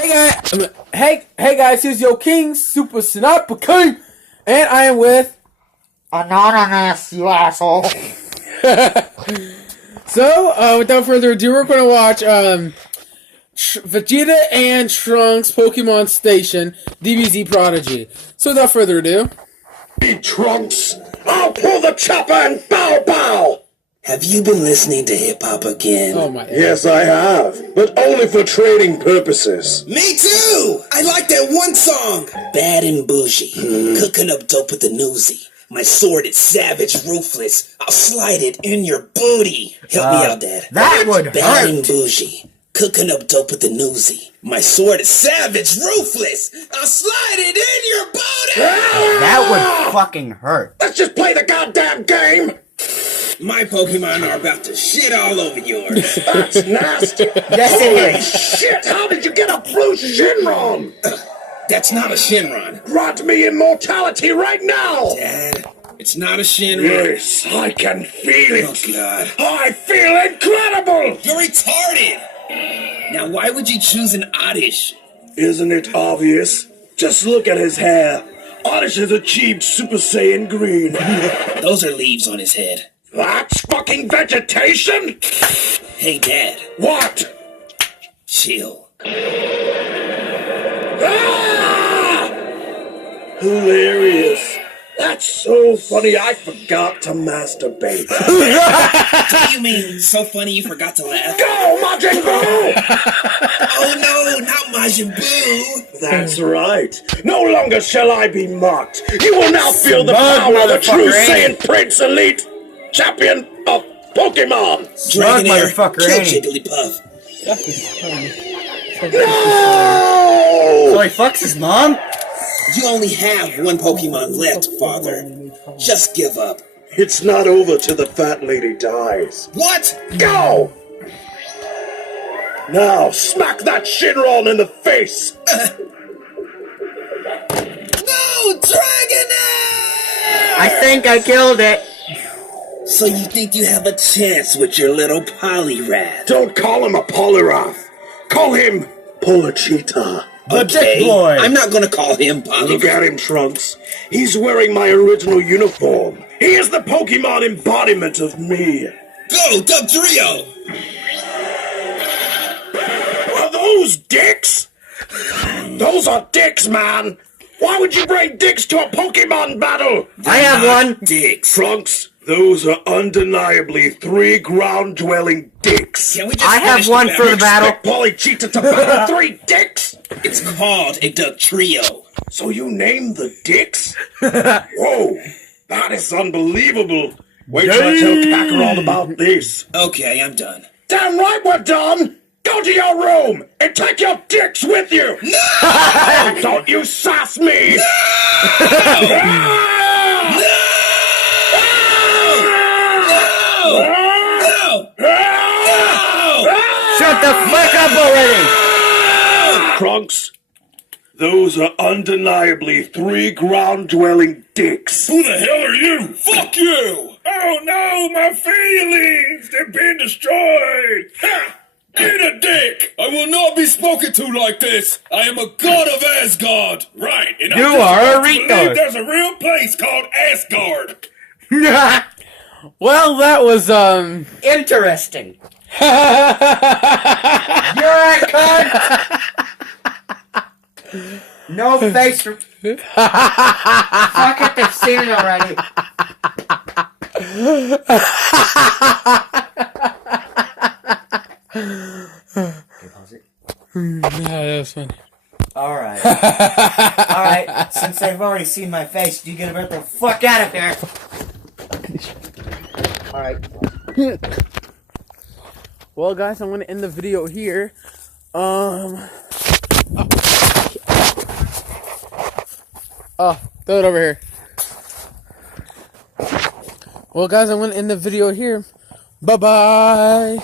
Hey guys, here's your King, Super Sniper King, and I am with Anonymous, you asshole. So, without further ado, we're going to watch Vegeta and Trunks Pokemon Station DBZ Prodigy. So, without further ado, Hey, Trunks, I'll pull the chopper and bow bow! Have you been listening to hip-hop again? oh my god. Yes, I have, but only for trading purposes. Me too! I like that one song! Bad and bougie, cooking up dope with the newsie. My sword is savage, ruthless. I'll slide it in your booty. Help me out, Dad. That would Bad and hurt. bougie, cooking up dope with the newsie. My sword is savage, ruthless. I'll slide it in your booty! That would fucking hurt. Let's just play the goddamn game! My Pokemon are about to shit all over yours. That's nasty! Yes, it Holy is. shit, how did you get a blue Shinron? That's not a Shinron. Grant me immortality right now! Dad, it's not a Shinron. Yes, I can feel Oh, it! God. I feel incredible! You're retarded! Now, why would you choose an Oddish? Isn't it obvious? Just look at his hair. Oddish has achieved Super Saiyan Green. Those are leaves on his head. That's fucking vegetation? Hey, Dad, What? chill. Ah! Hilarious. That's so funny I forgot to masturbate. Do you mean so funny you forgot to laugh? Go, Majin Buu! Oh no, not Majin Buu! That's right. No longer shall I be mocked. You will now feel the Smug power of the true motherfucker, ain't Saiyan Prince Elite, champion of Pokemon. Dragonair, motherfucker, kill ain't he? Jigglypuff. No! So he fucks his mom? You only have one Pokemon left, Father. Just give up. It's not over till the fat lady dies. What? Go! Now, smack that Shinron in the face! No, Dragonair! I think I killed it. So you think you have a chance with your little Poliwrath? Don't call him a Poliwrath. Call him Polachita. The dick boy. I'm not gonna call him Look Poliwrath. at him, Trunks. He's wearing my original uniform. He is the Pokemon embodiment of me. Go, Dugtrio! Are those dicks? Those are dicks, man. Why would you bring dicks to a Pokemon battle? I have one. Dicks. Trunks, those are undeniably 3 ground-dwelling dicks. Can we just I have finish one for the battle. Expect Polycheetah to battle 3 dicks? It's called a Dugtrio. So you named the dicks? Whoa, that is unbelievable. Wait till I tell Kakarot about this. Okay, I'm done. Damn right we're done. Go to your room and take your dicks with you. No! Oh, don't you sass me. Shut the fuck up already. Trunks, those are undeniably 3 ground-dwelling dicks. Who the hell are you? Fuck you! Oh no, my feelings! They've been destroyed! Ha! Eat a dick! I will not be spoken to like this! I am a god of Asgard! Right, and You I'm just are a about to believe retard. there's a real place called Asgard! Well, that was, Interesting. You're a cunt. No face. Fuck it, they've seen it already. that was funny. Alright. Alright, since they've already seen my face, you get about the fuck out of here. Alright. Well, guys, I'm going to end the video here. Oh, throw it over here. Well, guys, I'm going to end the video here. Bye-bye.